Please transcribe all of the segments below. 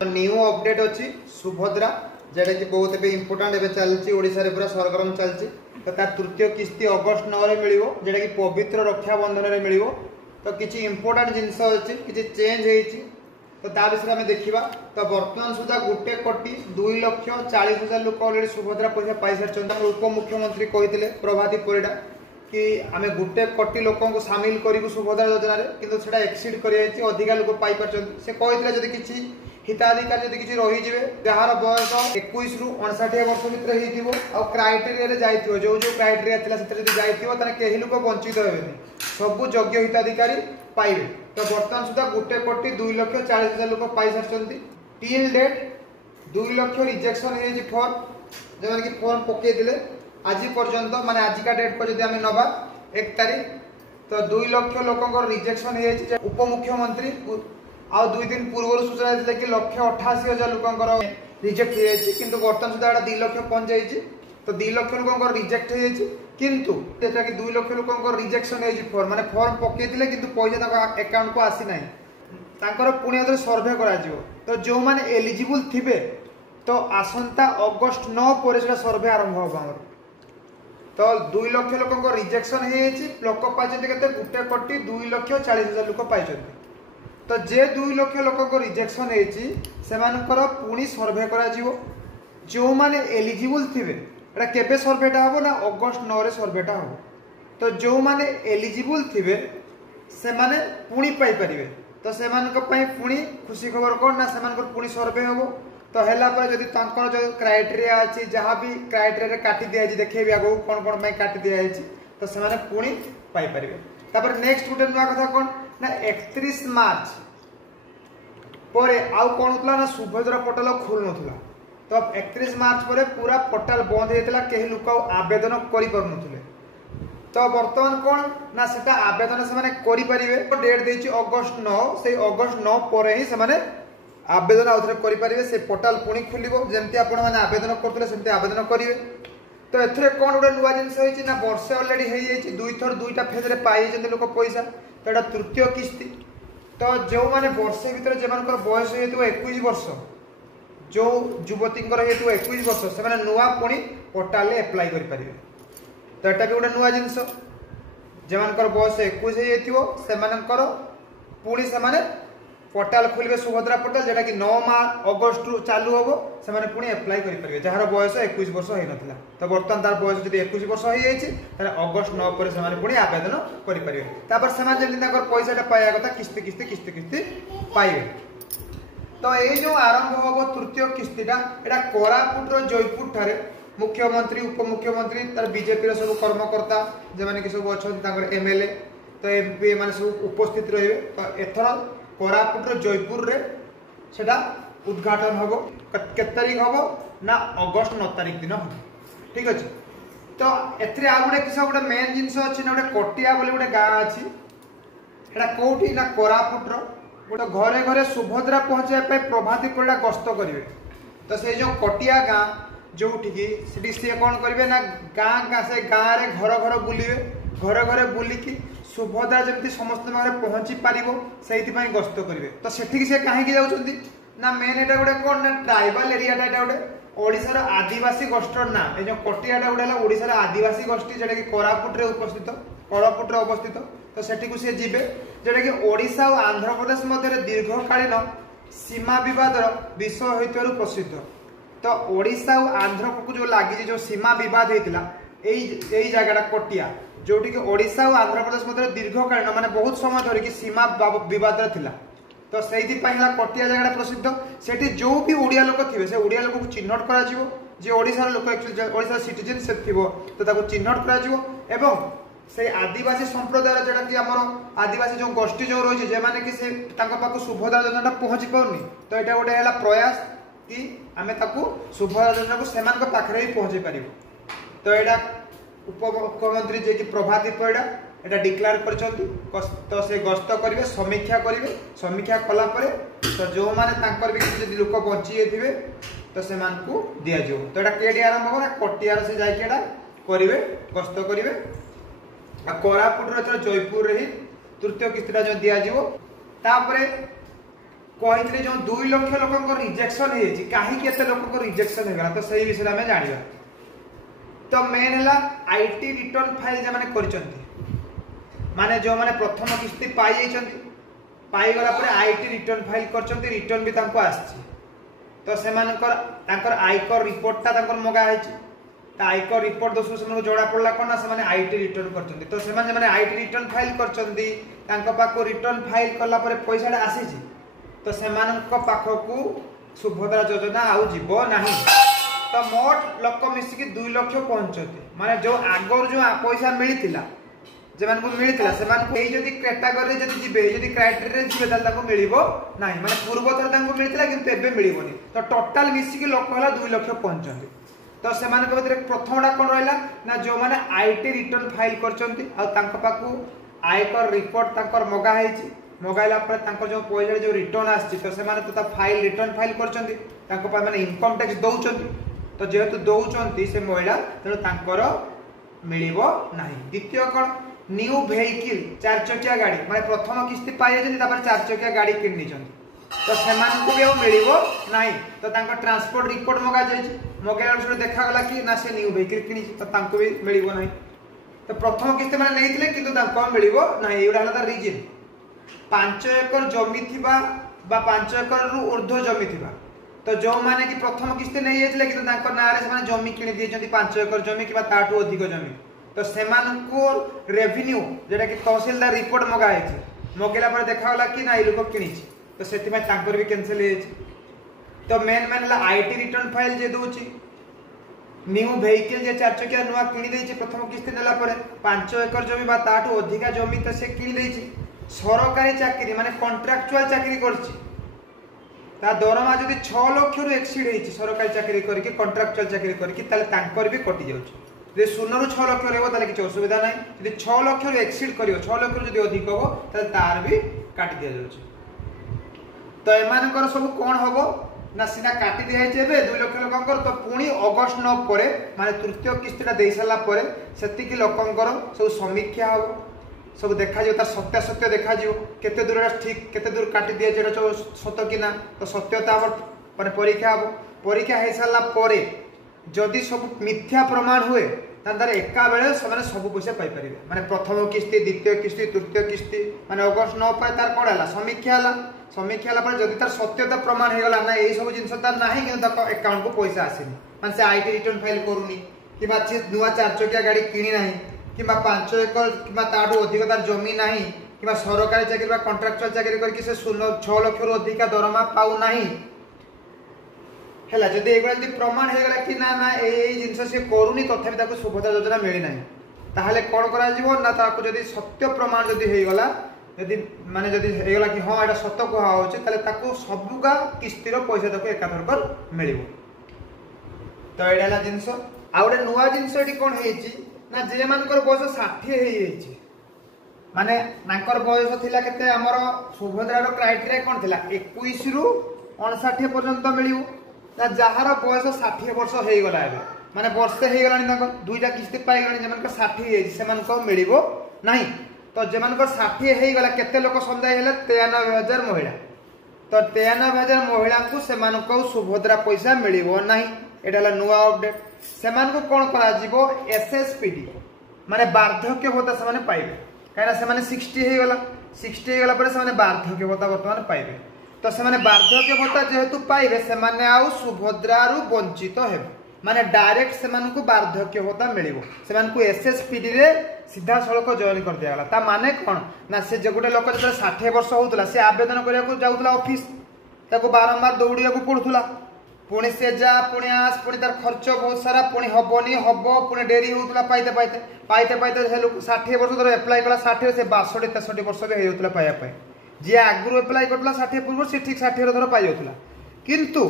New update अच्छी सुभद्रा जेटा कि बहुत इंपोर्टाट एवं चलती ओडिशा रे पूरा सरगरम चलती। तो तार तृतीय किस्ती अगस्ट 9 रे मिलिबो जेटा कि पवित्र रक्षा बंधन रे मिलिबो। तो किछि इंपोर्टाट जिंस अछि किछि चेंज हेछि तो ता विषय में देखिबा। तो वर्तमान सुधा 1,02,40,000 लोक ऑलरेडी सुभद्रा पैसा पाई सारछन। उप मुख्यमंत्री कहिथिले प्रभाती परिडा कि आमे 1,00,00,000 लोक को शामिल करिबु सुभद्रा योजना रे, किंतु सेटा एक्सीड करि जायछि, अधिका लोक पाई परछन। से कहिथिले जदि किछि हिताधिकारी जदि किछि रहि जिवे जहार बयस 21 रु 59 वर्ष भितर हेतिबो आ क्राइटेरिया रे जाइतिबो, जो जो क्राइटेरिया थिला सेते जदि जाइतिबो तने केहि लोक वंचित हेबेनी, सब योग्य हिताधिकारी पाइबे। तो वर्तमान सुधा 1,02,40,000 लोक पाई सारछन्ती। टिल डेट 2 लाख रिजेक्शन हेछि फॉर्म, जेमन कि फॉर्म पके दिले आज पर्यंत माने आज का डेट पर जदि हमें नबा 1 तारीख तो 2 लाख लोकंकर रिजेक्शन हेछि। उप मुख्यमंत्री आ 2 दिन पूर्व सूचना दिले कि 1,88,000 लोकंकर रिजेक्ट हेछि, किंतु वर्तमान सुधा 2 लाख पहुंच जाइछि। तो 2 लाख लोकंकर रिजेक्ट हेछि, किंतु जेटा कि 2 लाख लोकंकर रिजेक्शन हेछि फॉर्म माने फॉर्म पके दिले किंतु पैसा ताका अकाउंट को आसी नाही, तांकर पुणी आदर सर्वे करा जिवो। तो जो माने एलिजिबल थिबे तो आसंता अगस्त 9 पर सेटा सर्वे आरंभ होबा। हमर तो 2 लाख लोकंकर रिजेक्शन हेछि, लोक पाइछन्ते केते 1,02,40,000 लोक पाइछन्ते। तो जे 2 लाख लोकंकर रिजेक्शन हेछि सेमानकर पुणी सर्वे करा जिवो। जो माने एलिजिबल थिबे एटा केबे सर्वेटा हबो ना अगस्त 9 रे सर्वेटा हबो। तो जो माने एलिजिबल थिबे से माने पुणी पाई परिबे। तो सेमानक पई पुणी खुशी खबर कोन ना सेमानकर पुणी सर्वे हबो। तो हेला पर जदि तांकर जो क्राइटेरिया अछि जहां भी क्राइटेरिया काटी दिया अछि देखेबी आगो कोन कोन में काटी दिया अछि तो सेमाने पुणी पाई परिबे। तापर नेक्स्ट गुटे नुवा कथा कोन ना 31 मार्च परे आउ कोन होतला ना सुभद्रा पोर्टल खोल नथुला। तो 31 मार्च परे पूरा पोर्टल बंद हेतला, केहि लोक आवेदन करि परनुथले। तो वर्तमान कोन ना सेटा आवेदन से माने करि परिबे। डेट देछि अगस्त 9, से अगस्त 9 परे ही से माने आवेदन आउथरे करि परिबे। से पोर्टल पुणी खुलिबो जेमति आपण माने आवेदन करथले सेमति आवेदन करिवे। तो एथरे कोन उडे नुवा जिंस होइछि ना वर्षे ऑलरेडी हेइ जाइछि, दुई थर दुईटा फेज रे पाइ जते लोक पैसा। तो एटा तृतीय किस्ती। तो जो माने वर्षे भीतर जे मानकर बयस हेतु 21 वर्ष, जो युवतींकर हेतु 21 वर्ष से माने नुवा पुणी पोर्टल रे अप्लाई करि परिबे। तो एटा भी उडे नुवा जिंस जे मानकर बयस 21 हे जेतिबो से मानकर पुणी से माने पोर्टल खोलिबे सुभद्रा पोर्टल जेटा कि 9 अगस्त रु चालू होबो। से माने पुणी अप्लाई करि परिबे जहार बयस 21 वर्ष हे नथिला। तो वर्तमान तार बयस जदि 21 वर्ष हे जाइछि ताले अगस्त 9 पर से माने पुणी आवेदन करि परिबे। तापर से माने जदि ताकर पैसाटा पाया कथा किस्ती किस्ती किस्ती किस्ती पाइबे। तो ए जो आरंभ होबो तृतीय किस्तीटा एटा कोरापुट रो जयपुर थारे मुख्यमंत्री उप मुख्यमंत्री तार बीजेपी रो सब कर्मकर्ता जे माने कि सब अछन ताकर एमएलए तो एमपी माने सब उपस्थित रहिबे। तो एथरा कोरापुट रो जयपुर रे सेटा उद्घाटन होबो। के तारीख होबो ना अगस्त 9 तारीख दिन होबो। ठीक अछि। तो एथरे आ गुडे किसा गुडे मेन जिंस अछि ना गुडे कोटिया बोली गुडे गां अछि। एटा कोठी ना कोरापुट रो गोटे घरे घरे सुभद्रा पहुंचे प्रभाती परिडा गस्त करेंगे। तो से जो कटिया गाँ जो सी कौन करेंगे ना गाँ से गाँव में घर घर बुलिए, घरे घरे बुलिकी सुभद्रा जमी समस्त पहुँची पार से गस्त करेंगे। तो सेठी से कहीं जाऊँगी ना मेन एटा गोटे कौन ना ट्राइबल एरियाटा एटा गोटे ओडिशार आदिवासी गोष्ठीर ना ये कटियाटा गोटे ओडिशार आदिवासी गोष्ठी जेटा कि कोरापुट उपस्थित कोरापुट अवस्थित। तो सेठी को सी जीवे जेटा कि ओडिशा और आंध्र प्रदेश मध्य दीर्घकालीन सीमा विवादर विषय होइतरु प्रसिद्ध। तो ओडिशा और आंध्र को जो लगी जो सीमा विवाद होता यही जगह कटिया जोटी कि ओडिशा और आंध्र प्रदेश मध्य दीर्घकालीन माने बहुत समय धरिकी सीमा विवाद थिला। तो से कटिया जगह प्रसिद्ध। सेठी जो भी ओडिया लोक थे से ओडिया लोक को चिन्हट करा जिवो, जे ओडिशार लोक एक्चुअली ओडिशा सिटीजनशिप थिबो तो ताको चिन्हट करा जिवो। एवं से आदिवासी संप्रदाय जोटा कि आमर आदिवासी जो गोष्ठी जो रही है माने कि से पाक सुभद्रा योजना पहुँची पारनी। तो यहाँ गोटे है प्रयास कि आम सुभद्रा योजना को सेमान पाखे ही पहुँचे पार। तो यहाँ उप मुख्यमंत्री जे कि प्रभाती परिडा यहाँ डिक्लेयर कर तो से गस्त करेंगे समीक्षा करेंगे। समीक्षा कलापर तो जो मैंने भी किसी लोक बची थे तो से दि जाव। तो यहाँ कहीं आरंभ होगा कटियार से जाकि करेंगे गस्त करेंगे। कोरापुट जयपुर ही तृतीय किस्तीटा जो दि जाव। कहते जो 2 लाख लोक रिजेक्शन है कहीं लोक रिजेक्शन होगा तो सही विषय में जाना। तो मेन है आईटी रिटर्न फाइल जो मैंने माने जो मैंने प्रथम किस्ती पाईगला आईटी रिटर्न फाइल कर रिटर्न भी आसी तो से आयकर रिपोर्टा मगाई आयकर रिपोर्ट दोस्तों से जड़ा पड़ा कौन ना आईटी रिटर्न कर तो से आईटी रिटर्न फाइल कर रिटर्न फाइल कला पैसा आसी तो से पाखक सुभद्रा योजना आउ जीव ना। तो मोट लोक मिसिकी 2 लाख पहुंचते माने जो आगर जो पैसा मिलता जो मिलता से कैटेगोरी जब जी जब क्राइटेरिया जी मिलबो ना माने पूर्व थर मिलता किंतु एबे मिलबोनी तो टोटाल मिसिकी लोक होला 2 लाख पहुंचते। तो से प्रथमटा कौन रहा ना जो मैंने आईटी रिटर्न फाइल कर आयकर रिपोर्ट मगाई मगाइला जो पैसा जो रिटर्न आसी तो से फाइल रिटर्न फाइल कर इनकम टैक्स दौरान तो जेहेतु दौरान से महिला तेणु मिलिबो नाही। द्वितीय कौन न्यू वेहिकल 4 चकिया गाड़ी माने प्रथम किस्ती पाई 4 चकिया गाड़ी किनी तो सेमानकु भी मिलिबो नाही। तो ट्रांसपोर्ट रिपोर्ट मगा मगाइला देखा कि ना से न्यू वेहिकल किनी तो भी मिलिबो नाही। तो प्रथम किस्ती माने नैथिले किंतु मिलिबो नाही एउडा हला रीजन 5 एकर जमी थिबा बा 5 एकर रु ऊर्ध्व जमी थिबा तो जो माने कि प्रथम किस्ती नहीं जाइथिले कि तांको नारे से माने जमी किनि दियछन्ती 5 एकर जमी कि ताठू अधिक जमी तो सेमानको रेवेन्यू जेटा कि तहसीलदार रिपोर्ट मगाई मगेला पर देखाला कि ना लोक किनी तो सेति में तांकर भी कैंसिल हे। तो मेन आईटी रिटर्न फाइल जे दोची न्यू वेहिकल जे 4 चकिया नुआ किनी देछि प्रथम किस्ती नेला पर 5 एकर जमी बा ताठू अधिक जमी तो से किनी देछि सरकारी चाकरी माने कॉन्ट्रैक्चुअल चाकरी करछि ता दरमा जदि 6 लाख रु एक्सीड हेछि सरकारी चाकरी करके कॉन्ट्रैक्चुअल चाकरी करके ताले तांकर भी कटि जाउछि जे 0 रु 6 लाख रहबो ताले किछ असुविधा नै जदि 6 लाख रु एक्सीड करियो 6 लाख रु जदि अधिक हो ताले तार भी काटि दिया जाउछि। तो एमानकर सब कोन हबो ना सिना काटि दिया हेछि एबे 2 लाख लोकंकर तो पुणी अगस्त 9 परे माने तृतीय किस्तीटा देई साला परे सेति कि लोकंकर सब समीक्षा हबो सब देखा जो सत्य सत्य देखा केते दूर ठीक केते दूर काटि दिए जो सत कि ना तो सत्यता माने परीक्षा हम परीक्षा हो सारा पर जदि सब मिथ्या प्रमाण हुए तार एका बेले से सब पैसा पाइपर माने प्रथम किस्ती द्वितीय किस्ती तृतीय किस्ती माने अगस्त 9 पर तार कौन है समीक्षा जदि तार सत्यता प्रमाण हो गला ना यही सब जिन तार ना कि अकाउंट को पैसा आसनी माने से आईटी रिटर्न फाइल करूनी कि नुआ 4 चकिया गाड़ी किणी ना कि 5 एकर कि ताठू अधिक तार जमी ना कि सरकारी चाकरी कॉन्ट्रैक्चुअल चाकरी करके से 6 लाख रु अधिक दरमा पाऊ नाही हैला जदि एगुला जदि प्रमाण हो गला कि ना ना ए जिंस से करूनी तथापि ताको सुभद्रा योजना मिली नाही ताहले कोन करा जीवो ना ताको जदि सत्य प्रमाण जदि हो गला जदि माने जदि हो गला कि हां एटा सत्य कहा होचे ताले ताको सबुगा किस्तीर पैसा ताको एकाथर कर मिलिबो। तो एडाला जिंस आउडे नुवा जिंस एटी कोन हेची ना जे मानकर बयस 60 हे हेची माने नाकर बयस थिला केते हमर सुभद्रा रो क्राइटेरिया कोन थिला 21 रु 59 पर्यंत मिलियो ना जहार बयस 60 वर्ष हे गला एबे माने वर्षे हे गलानी ताकर दुईटा किस्ती पाई गलानी जे मानकर 60 हे से मानको मिलिबो नाही। तो जे मानकर 60 हे गला केते लोक समुदाय हेले 93000 महिला तो 93000 महिला को से मानको सुभद्रा पैसा मिलिबो नाही एडाला नुवा अपडेट से मानको कोन करा जीवो एसएसपीडी माने वार्धक्य भत्ता से माने पाइबे काना से माने 60 हे गला पर से माने वार्धक्य भत्ता वर्तमान पाइबे तो से माने वार्धक्य भत्ता जेहेतु पाइबे से माने आउ सुभद्रा रु वंचित हेबे माने डायरेक्ट से मानको वार्धक्य भत्ता मिलिबो से मानको एसएसपीडी रे सीधा सड़क जॉइन कर दिया गला ता माने कोन ना से जे गुटे लोक जे 60 वर्ष होतला से आवेदन करिया को जाउतला ऑफिस ताको बारंबार दौड़िया को पड़थुला पुणी से जा पुणी आस पुणी तार खर्च बहुत सारा पुणी हबनी हब पुणी डेरी होतला पाइते पाइते पाइते पाइते से लोक 60 वर्ष धर एप्लाई कला 60 से 62 63 वर्ष भी होतला पाया पाए जे आगु एप्लाई करतला 60 पूर्व से ठीक 60 धर पाइ होतला किंतु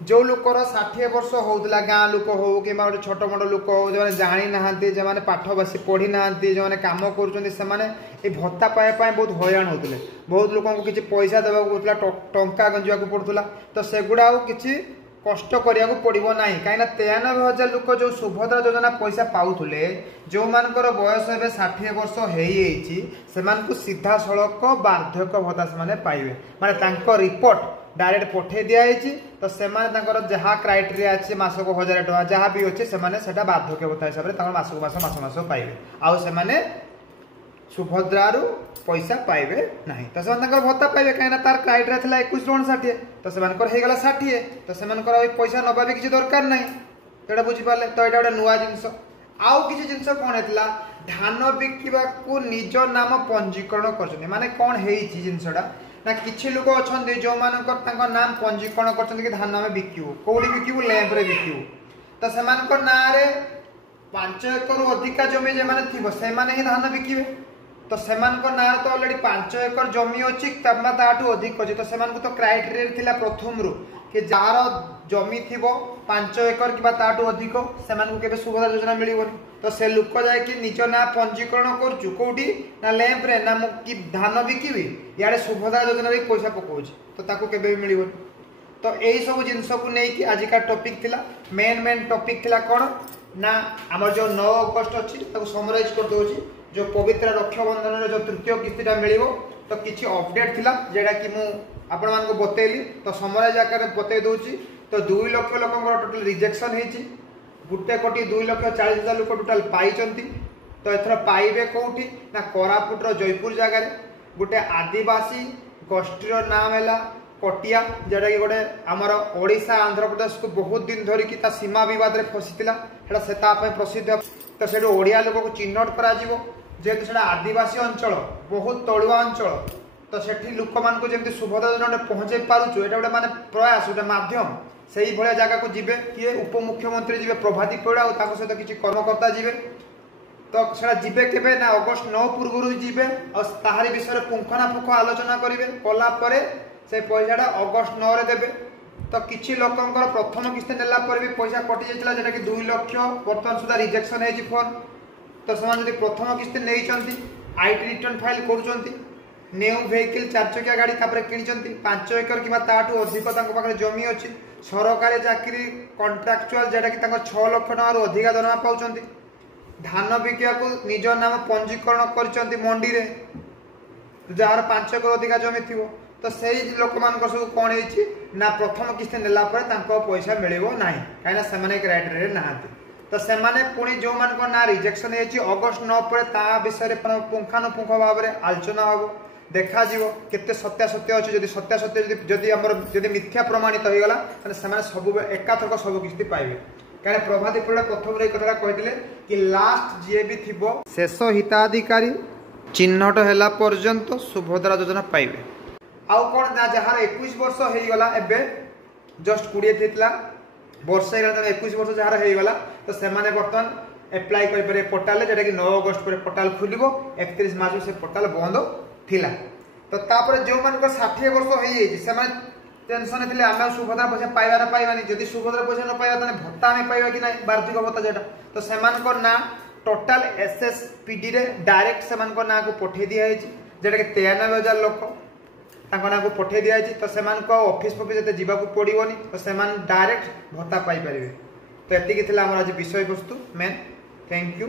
जो लोकर 60 वर्ष होतला गाँ लोक हो कि छोट मोट लोक हो जो जानी ना जो पाठ बस पढ़ी ना जो कम कर भत्ता पाए बहुत हईराण होते बहुत लोक किसी पैसा देवा टंका गंजा पड़ूला तो सेगुड़ा किसी कष्ट करिया पड़ो ना कहीं 93,000 लोक जो सुभद्रा योजना पैसा पाऊले जो मानकर बयस ए 60 वर्ष हो सीधा सड़क वार्धक्य भत्ता से पाइबे माने रिपोर्ट डायरेक्ट पठे दिखाई तो से जहाँ क्राइटेरिया अच्छे मासक 1000 टका जहाँ भी अच्छे से वार्धक्य भत्ता हिसाब से मासक मास पाइबे आउ से सुभद्रारू पैसा पाइबे नहीं तो से भत्ता पाइबे कहीं तार क्राइटेरिया था 21 रण 60 तो से 60 तो से पैसा नवा भी किसी दरकार ना तो बुझिपारे तो यहाँ गोटे नुआ जिनस आउ किसी जिनस कौन होता धान बिकवा को निज नाम पंजीकरण कर माने कौन है जिनसटा ना किसी लोक अच्छा जो नाम पंजीकरण कर धान आम बिकू कौटी बिकू लैंप बिकू तो से ना 5 एकड़ अधिका जमी जो थी से ही धान बिकिबे तो से ना तो अलरेडी 5 एकड़ जमी अच्छी ताठू अधिक अच्छी तो से तो क्राइटेरिया प्रथम रू कि जार जमी थी 5 एकड़ कि ताठू अधिक से सुभद्रा योजना मिलबनी तो से लोक जाकि निज ना पंजीकरण करोटी ना लैंप रे ना कि धान बिकिबी इे सुभद्रा योजना पैसा पकाऊँ तो ताको केबे भी मिलबनी तो यही सब जिनस को लेकिन आजिका टॉपिक थिला मेन टॉपिक थिला कौन ना आमर जो 9 अगस्ट अच्छी समराइज कर दूसरी जो पवित्र रक्षाबंधन जो तृतीय किस्तीटा मिल तो किसी अपडेट थिला जेटा कि मु आपण मानको बतैली तो समराइज आकार बतई दूची तो 2 लाख लोक टोटल रिजेक्शन होती 1,40,40,000 लोक टोटाल पाई तो एथर पाइबे कौटी ना कोरापुटर जयपुर जगार गोटे आदिवासी गोष्ठीर नाम है कटिया जोटा कि गोटे आमर ओडिशा आंध्र प्रदेश को बहुत दिन धरिकी सीमा बद में फसीला से प्रसिद्ध तो से ओडिया लोक को चिन्हट करा जेहेतु से आदिवासी अंचल बहुत तलुआ अंचल तो सेठी लोक मान जमी सुभद्रा योजना पहुँचे पार्चु ये गोटे माने प्रयास गोटे माध्यम से ही भाया जगह को जीवे किए उपमुख्यमंत्री जीवे प्रभाती परिड़ा और सहित किसी कर्मकर्ता जीवे तो सेटा जीवे केबे ना अगस्ट 9 पूर्व जीवे और ताहारी विषय पुंखानुपुंख आलोचना करेंगे कलापर से पैसाटा अगस्ट 9 रे देवे तो किसी लोकंर प्रथम किस्ती नेला पर भी पैसा कटि जाइला जेटा कि 2 लाख बर्तमान सुधा रिजेक्शन है फोन तो से प्रथम किस्ती नहीं आईटी रिटर्न फाइल कर न्यू वेहिकल 4 चकिया गाड़ी किनी 5 एकड़ कि ताठू अधिक जमी अच्छी सरकारी चाकरी कंट्राक्चुआल जेटा कि 6 लाख टका अधिक दरमा पाँच धान बिकिया को निज नाम पंजीकरण कर मंडी रे जार 5 एकड़ अधिक जमी थी तो से लोक मान सब कौन है ना प्रथम किस्ती नेला पैसा मिलबो ना कहीं से क्राइटेरिया नहांती तो से पुणी जो मान ना रिजेक्शन है अगस्ट 9 पर ता विषय पुंखानुपुंख भाव में आलोचना हम देखा केते सत्यासत्य अच्छे जब सत्यासत्य जदि मिथ्या प्रमाणित हो गला सब एकाथरक सब किस्ती पाइबे कहीं प्रभाती परिड़ा प्रथम कथा कहते कि लास्ट जी भी थी शेष हिताधिकारी चिन्हट है पर्यंत सुभद्रा योजना पाइबे आउ कौन ना जार 21 वर्ष हो गला एबे जस्ट 20 थी वर्ष 21 वर्ष जार होगला तो से बर्तमान एप्लाय करें पोर्टाल जेटा कि 9 अगस्ट पर पोर्टाल खुल 31 मार्च से पोर्टाल बंद थिला तो तापर जो मान 60 वर्ष हो टेंशन थे आम सुभद्रा पैसा पाइबा ना पाइबानी जदि सुभद्रा पैसा न पाइबा ताने भत्ता आम पाइबा कि ना वार्षिक भत्ता जेटा तो से ना टोटाल एसएसपीडी रे डायरेक्ट से ना को पठे दिखाई जेटा कि 93,000 लोक ना को पठे दिखाई तो से ऑफिस फफिस जावाक पड़ोनी तो से डायरेक्ट भत्ता पाई पारे तो ये आज विषय वस्तु मेन थैंक यू।